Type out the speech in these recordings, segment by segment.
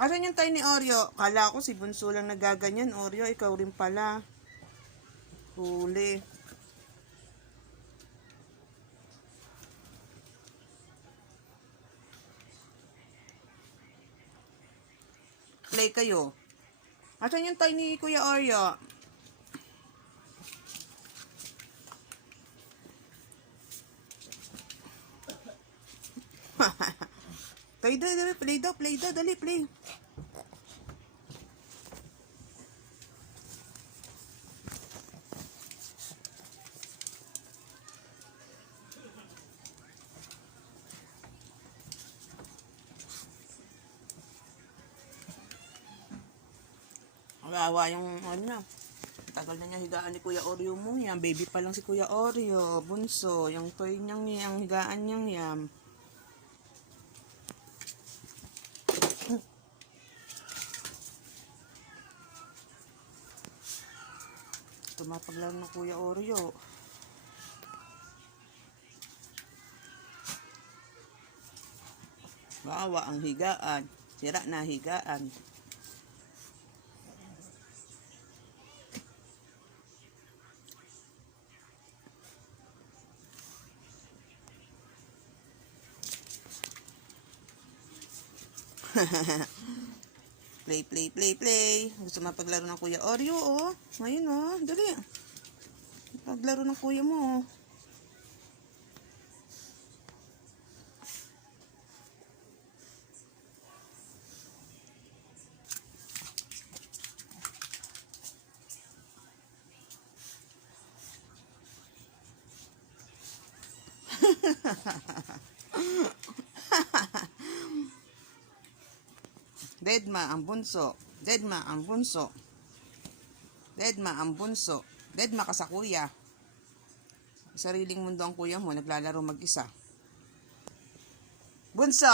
Asan yung ni Oreo? Kala ko si Bunso lang nagaganyan. Oreo, ikaw rin pala. Huli. Play kayo. Asan yung ni Kuya Oreo? Play daw, dali, play daw, play daw, dali, play. Kawawa yung ano niya. Tagal na niya higaan ni Kuya Oreo mo yan. Baby pa lang si Kuya Oreo. Bunso. Yung toy niyang yung higaan niyang yan. Tumapaglaro ng Kuya Oreo. Wawa ang higaan. Sira na higaan. play, play, play, play. Gusto mapaglaro ng Kuya Oreo, oh. Ngayon, oh. Dali. Paglaro ng kuya mo, oh. Deadma ang bunso. Deadma ang bunso. Deadma ang bunso. Deadma ka sa kuya. Sariling mundo ang kuya mo, naglalaro mag-isa. Bunso!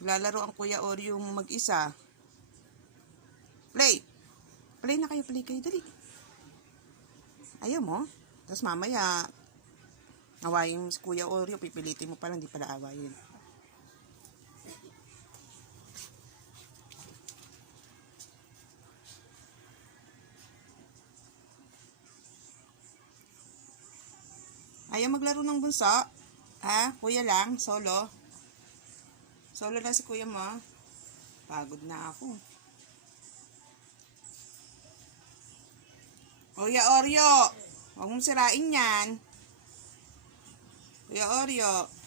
Lalaro ang kuya Oreo mo mag-isa. Play! Play na kayo, play kayo, dali. Ayaw mo? Tapos mamaya, awayin mo si Kuya Oreo, pipilitin mo pala, hindi pala awayin. Ayaw maglaro ng bunso? Ha? Kuya lang? Solo? Solo lang si kuya mo? Pagod na ako. Kuya Oreo! Huwag mong sirain yan. Kuya Oreo.